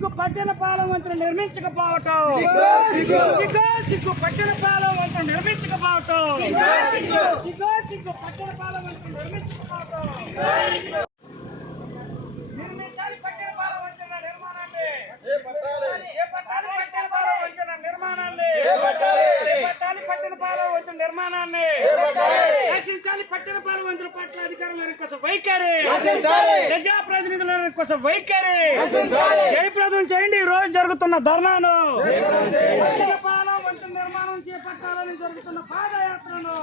సిగ్గు పట్టిన పాలన వంతులు నిర్మించకపోవటం సిగ్గు పట్టిన పాలన వంతులు నిర్మించకపోవటం సిగ్గు పట్టిన పాలన వంతులు నిర్మించకపోవటం నిర్మించాలి పట్టిన పాలన వంతుల నిర్మాణాన్ని చేపట్టాలి పట్టిన పాలన వంతుల నిర్మాణాన్ని చేపట్టాలి పట్టిన పాలన వంతుల నిర్మాణాన్ని నశించాలి పట్టిన పాలన వంతుల పట్ల అధికారుల కోసం వైఖరి ప్రజాప్రతినిధుల కోసం వైఖరి జయప్రదం చేయండి. ఈ రోజు జరుగుతున్న ధర్నాను పట్టిన పాలన వంతుల నిర్మాణం చేపట్టాలని జరుగుతున్న పాదయాత్రను